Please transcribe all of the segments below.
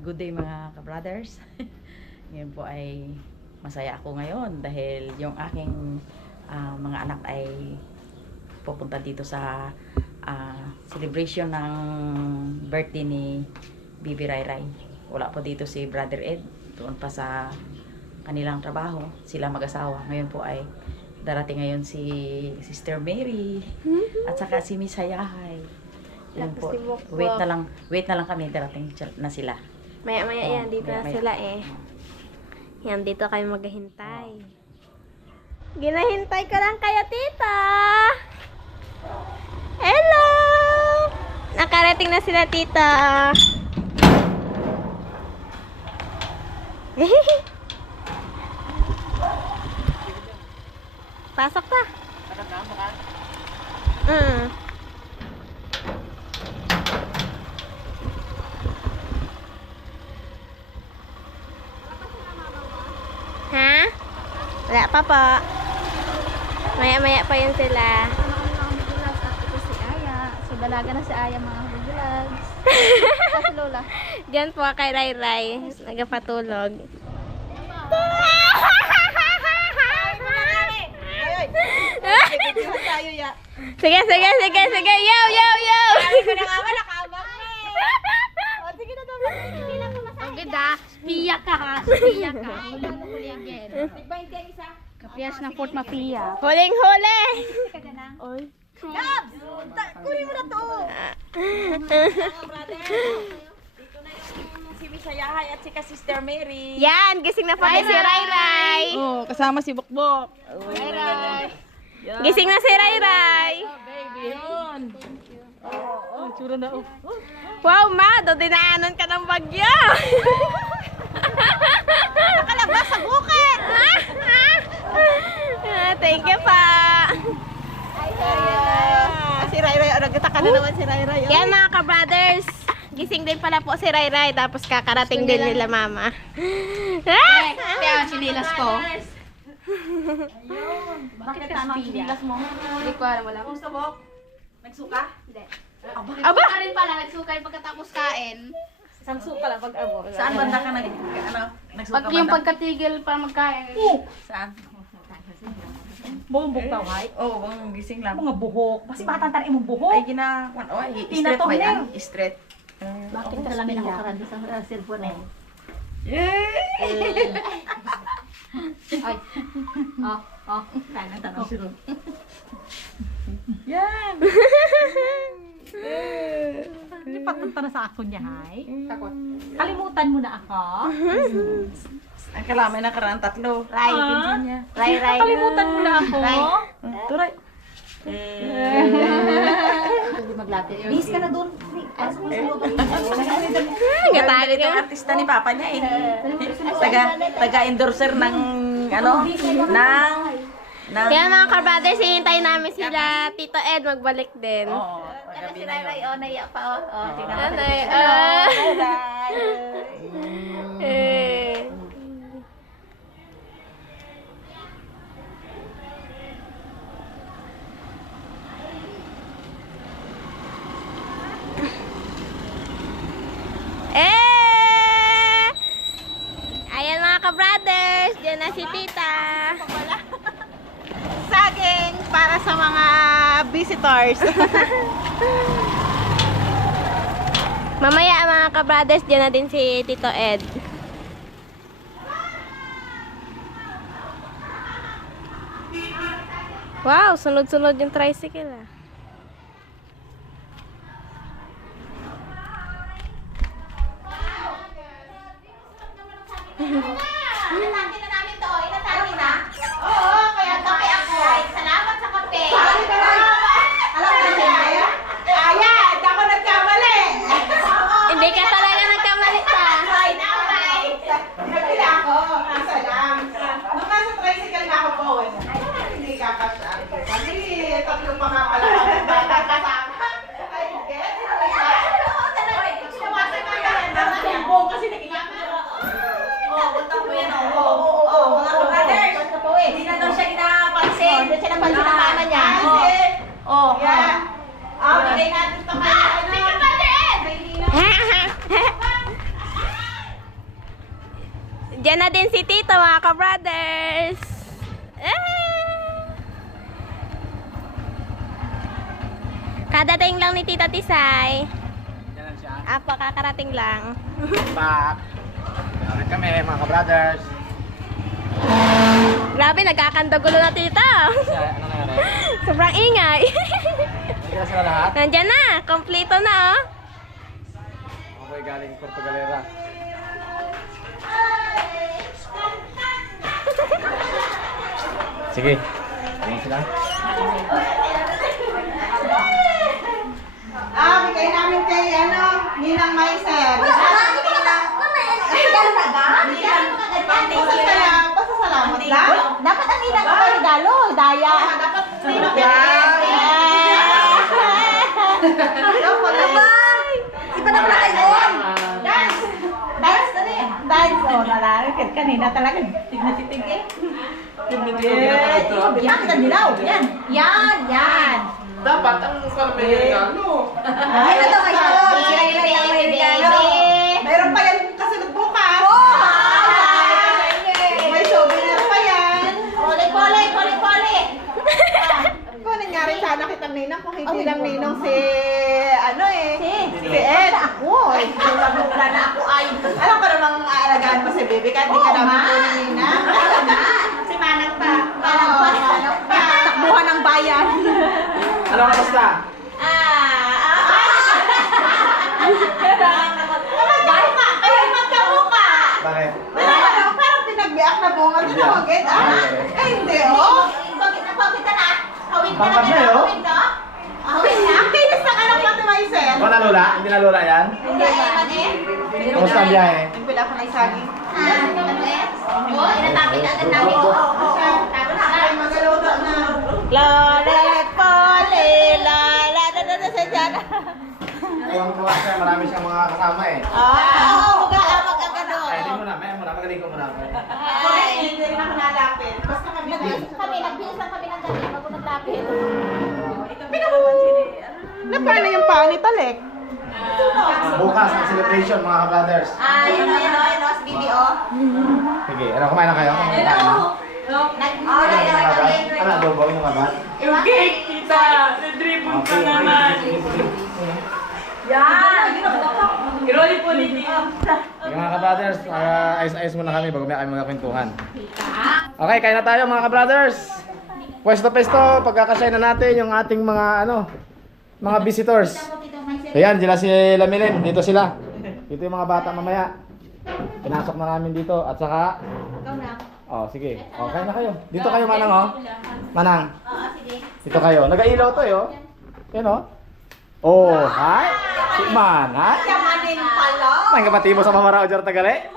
Good day mga ka-brothers. Ngayon po ay masaya ako ngayon dahil yung aking mga anak ay pupunta dito sa celebration ng birthday ni Bibi Rai Rai. Wala po dito si Brother Ed, doon pa sa kanilang trabaho, sila mag-asawa. Ngayon po ay darating ngayon si Sister Mary at saka si Miss Hayahay. Yan po. Wait na lang kami, darating na sila. Maya-maya yan, dito na sila eh. Yan, dito kayo maghihintay. Ginahintay ko lang kayo, tita! Hello! Nakarating na sila, tita. Pasok ta. Ha? Wala pa po. Maya-maya pa yun sila. Ito si Aya. So, dalaga na si Aya mga vlogs. Si Lola. Diyan po kay Rai Rai. Nagpatulog. Sige. Yo! Sige na nga, nakaabang na eh. O, sige na daw. Hindi lang ko masahin. Ang ganda, piya ka ha, piya ka. Huli again. Tig-20 ang isa. Kapiyas ng Fort Mapia. Huling-huli! Ka na lang. Oy. Labs! Kunin mo na to. Mga brother, dito na yung si Miss Hayahay at si Sister Mary. Yan, gising na po si Rai Rai. Oh, kasama si Bukbok. Gising na si Rai Rai. Baby, yun. Oh, tsura na. Oh. Wow, ma, do dinaanan ka ng bagyo. Nakalabas sa bukid. Thank you pa. Si Rai Rai, nagtaka na naman si Rai Rai. Yan mga ka-brothers. Gising din pala po si Rai Rai. Tapos kakarating din nila mama. Kaya ang sinilas ko. Bakit tama ang sinilas mo? Hindi ko alam, wala. Gusto mo? Nagsuka? Hindi. Aba, Aba! Rin pala, nagsukay pagkatapos kain. isang suka lang pag-abo. Saan banda ka nagsuka Pag yung pagkatigil para magkain. Saan? Bumbong daw, hay. Oo, gising lang. Mga buhok. Kasi matatanda imong buhok. Ay, straight ba yan? Straight. Bakit ka lang ako karandi sa cellphone eh? Ay. Kaya tanong si Ron. Yan! Hindi papunta na sa ako niya, hay. Takot. Kalimutan mo na ako. Ang kalamay na karaan tatlo. Rai. Pinsan niya. Rai Rai. Kalimutan mo na ako. Turay. Hindi maglati. Bis ka na doon. Galing itong artista ni Papa niya eh. Taga-endorser ng Yan mga ka-brothers, hihintayin namin sila Tito Ed magbalik din. Oo, gabi na yun. Naiya pa, Nanay, Ayan mga ka-brothers, dyan na si Tita. Saging para sa mga visitors. Mamaya mga ka-brothers, dyan na din si Tito Ed. Wow, sunod-sunod yung tricycle ah. Inatake na namin to. Inatake na? Oo, kaya kape ako. Salamat sa kape. Alam mo na siya? Ayan, ako nagkamali. Hindi ka talaga nagkamali pa. Ay, naubay. Nagpila ako. Asa lang. Nung nasa tricycle na ako po. Hindi ka pa siya. Kasi tatlong mga pala kami bata kasama. Ay, get? Oo, talaga. Sinawasan ka yan. Naman kasi naging Buntang mo yan, mga brothers. Hindi na daw siya ginapansin. Hindi siya napansin ng mama niya. Yeah. Bigay natin ito kay ano. Diyan na din si Tito, mga ka-brothers. Kadating lang ni Tita Tisay. Yan lang siya. Apo, kakarating lang. Back. Ulit kami mga ka-brothers. Grabe, nagkakandagulo na Tita. Ano nangyari? Sobrang ingay. Nandiyan sila lahat? Nandyan na, kompleto na oh. Okay, galing Portugalera. Sige. Ano sila? Bigay namin kay, Ninang Maiser. Pasasalamat lang. Dapat ang ninang ko regalo, daya. Dapat Ninang Iba na pala kayo. Dance, oh, nalalakit kanina talaga. Tig eh. Yan, kita dilaw. Yan. Dapat ang may regalo. Ay, ito kayo. Sila yung may regalo. Mayroon pa yan kasunod bukas. May souvenir pa yan. Pole. Kung nangyari sana kitang ninang kung hindi lang ninong si Ed. Ako. Wala na ako ay. Alam ko namang aalagaan mo si Baby kahit di ka namin po ni Ninang. Si Manang pa. Manang pa. Takbuhan ng bayan. Ano ka basta? Kaya magkamuka. Bakit? Parang pinagbiak na bunga. Di na magit, hindi, oh. Pangkat na yun? Kinis na ka ng Pati Maiser. O nalula? Hindi nalula yan? Kumusta ang biyahe? Nagpila ko na isaging. Magaluto na. Tuwang-tuwa siya, marami siyang mga kasama eh. Ay, di muna, magaling ko muna ako. Hindi rin ako nalapit. Basta kami Nagbilis lang kami ng gabi bago naglapit. Paano yung paa ni Talek? Bukas ang celebration mga ka-brothers. Si BBO. Sige, ano, kumain na kayo? Kumain na? Ano, adobo yung mga bat? Yung cake, kita! Dribble ka naman! Kiroli po ni Sige mga ka-brothers, ayos-ayos muna kami bago may kami mga kwentuhan. Okay, kain na tayo mga ka-brothers. Pwesto-pwesto, pagkakasya na natin yung ating mga mga visitors. Ayan, sila si Lamilin, dito sila. Dito yung mga bata mamaya. Pinasok na namin dito at saka oh, sige. Okay na kayo. Dito kayo Manang oh. Manang. Dito kayo. Nag-ailaw to yo. Yan oh. Oh, hi. Si Man, ha? Yamanin pala. May kapatid mo sa Mamarao Jar Tagale?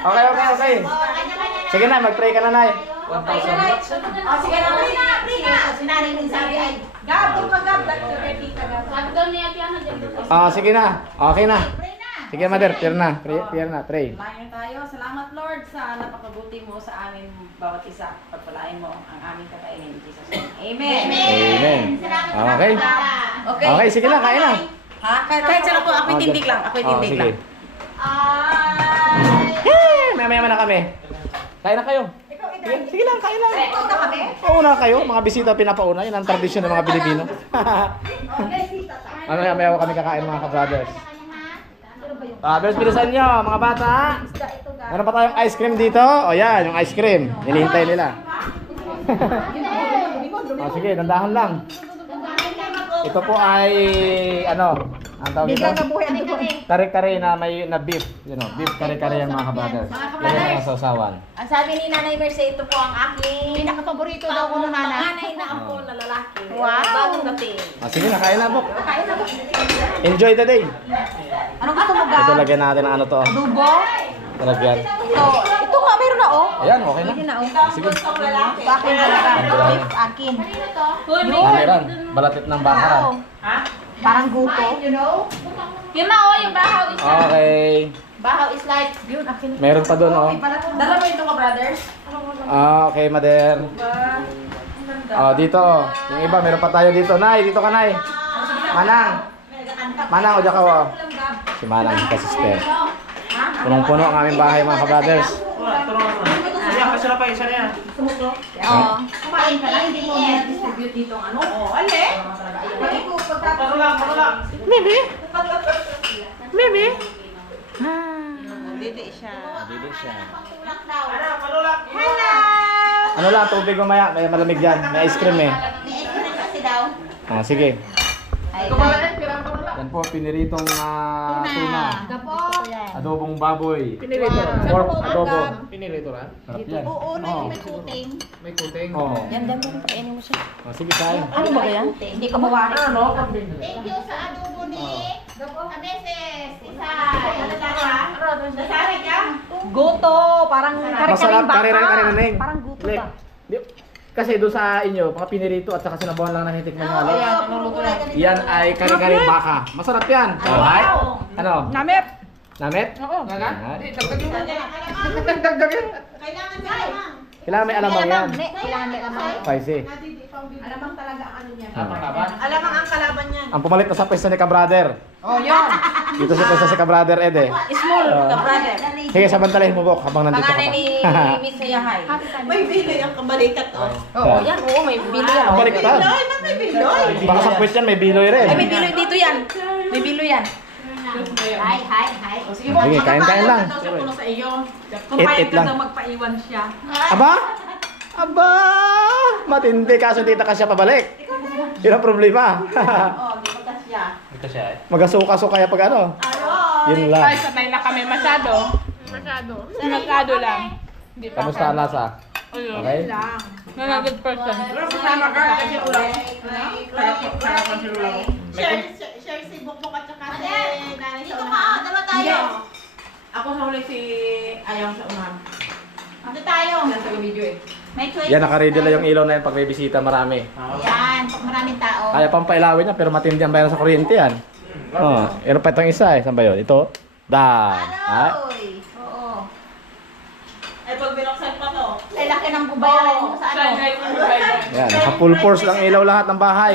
Okay. Sige na, mag-pray ka na, Nay. Sige na, free na. Sinanay mo sabi ay, Gab, Gab, Sabi daw niya, Piano, dyan. Sige na. Okay na. Sige, Mother. Prayer na. Pray. Bayan tayo. Salamat Lord sa napakabuti mo sa amin bawat isa. Pagpalain mo ang aming kakainin. In Jesus' name. Amen. Amen. Okay. Okay, sige na, kain na. Ha? Kahit sila po, ako'y tindig lang. Sige. Maya-maya na kami. Kain na kayo. Sige lang, kain lang. Una kayo, mga bisita pinapauna. Yan ang tradisyon ng mga Pilipino. Maya-maya kami kakain mga ka-brothers. Bilisan nyo, mga bata. Meron pa tayong ice cream dito. O yan, yung ice cream. Nilihintay nila. Sige, dandahan lang. Ito po ay, ang tawag ito? Kare-kare na may beef. Beef kare-kare yan mga ka-brothers. Yan ang mga sausawan. Ang sabi ni Nanay Merce, ito po ang aking Pinaka-paborito daw ko ng nanay. panganay na apo na lalaki. Wow. Bagong dating. Sige na, kain na po. Enjoy the day. Anong gusto mo Ito lagyan natin ng to. Dubo? Lagyan. Ito nga, meron na oh. Ayan, okay na. Sige. Akin talaga. Beef, akin. Meron. Balatit ng bakaran. Parang guto. Yun na, oh, yung bahaw isa. Okay. Bahaw is like, yun, akin. Meron pa doon, oh. Dala mo ito ka, brothers. Okay, Mother. Dito. Yung iba, meron pa tayo dito. Nay, dito ka, Nay. Manang. Manang, o dyan ka, oh. Si Manang, ka sister. Punong-puno ang aming bahay mga kabrothers. Ayan, kasi na pa, isa na yan. Kumain ka lang, hindi mo na-distribute dito ang ano. Oo, alin? Paro lang, paro lang. Didi siya. Ano, paro lang. Hello! Ano lang, tubig mamaya. May malamig yan. May ice cream eh. May ice kasi daw. Ah, sige. Ay, Yan po, piniritong tuna. Adobong baboy. Pinirito. Pork adobo. Pinirito na? Sarap yan. Oo, Oo. may kuting. May kuting. Oo. Yan, mo kainin mo siya. Oh, sige, kain. Ano ba yan? Hindi ka mawari. Ano? Thank you sa adobo ni Abeses. Isa. Nasari ka? Goto, parang Masarap, kare-kare-kare-neng. Parang guto Like, ba? kasi doon sa inyo, mga pinirito at saka sinabawan lang ng hitik ng halo. Kulay ka Yan ay kare-kare baka. Masarap yan. Oh, ay? Ano? Namip! Namit? Oo. Kailangan sa alamang. Kailangan may alamang yan. Kailangan may alamang. Spicy. Alamang talaga ang ano niya. Ah. Alamang ang kalaban niyan. Ang pumalit na sa pwesto ni Ka-Brother. Oh, yun. Dito sa pwesto si Ka-Brother Ed eh. Small, Ah. brother. Sige, sabantalahin mo Bok habang nandito ka Panganay ni pa. Miss Yahay. May biloy ang kabalikat oh. Oo, yan. Oo, may biloy yan. oh. Baliktad. Biloy? Ba't may biloy? Baka sa pwest yan may biloy rin. Ay, may biloy dito yan. May biloy yan. Hi. Sige, Sige, kain-kain lang. Puno sa iyo. Eat lang. magpaiwan siya. Aba? Aba! Matindi kaso hindi ka siya pabalik. Yun ang problema. Oh, di ba siya? Ito siya eh. Magasuka-so kaya pag ano. Yun lang. Sabay na kami masyado. Masyado lang. Kamusta ang lasa? Okay? 100%. Kasama ka, kasi ulang. Share si Bukbok at saka si Nanay sa unahan. Dito ka, tayo. Ako sa huli si Ayang sa unahan. Dito tayo. Nasa video eh. May choice. Yan, nakaready lang yung ilaw na yan pag may bisita marami. Yan, pag maraming tao. Kaya pang pailawin yan, pero matindi ang bayan sa kuryente yan. Oh, pero pa itong isa eh. Saan ba yun? Ito? Dan. Ha? Aroy. Oo. Ay, pag binuksan pa to. Sa laki ng bayaran mo sa ano. Yan, naka full force lang ilaw lahat ng bahay.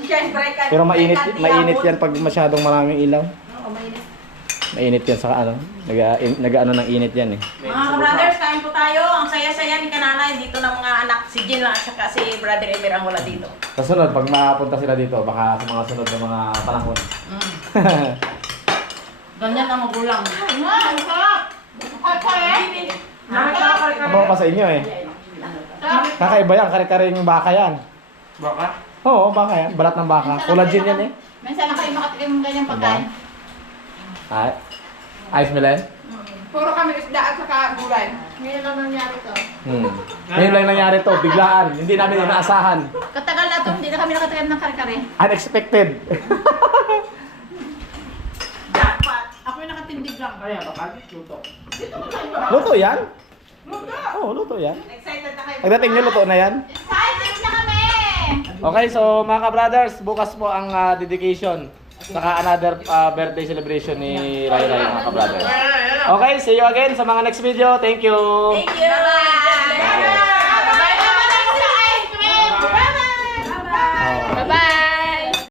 Share break ka. Pero mainit yan pag masyadong maraming ilaw. Oo, mainit. Mainit yan sa ano. Nag-ano ng init yan eh. Mga brothers, kain po tayo. Ang saya-saya ni Kananay. Dito ng mga anak. Si Jin lang at saka si Brother Emir ang wala dito. Sa sunod, pag mapunta sila dito, baka sa mga sunod na mga panahon. Ganyan ang magulang. Kabawa pa sa inyo eh. Kakaiba yan, kare-kare yung baka yan. Baka? Oo, baka yan. Balat ng baka. Collagen yan eh. Minsan na kayo makatikim ng ganyang pagkain. Ay. Ayos Milen? Puro kami isda at saka gulay. Ngayon lang nangyari to. Ngayon lang nangyari to, biglaan. Hindi namin inaasahan. Katagal na to, hindi na kami nakatikim ng kare-kare. Unexpected. Ako yung nakatindig lang. Ayan, baka luto. Luto yan? Oo, luto yan. Excited na kayo. Pagdating nyo, luto na yan. Excited na kami! Okay, so mga ka-brothers, bukas po ang dedication. Saka another birthday celebration ni Rai Rai mga ka-brothers. Okay, see you again sa mga next video. Thank you! Thank you!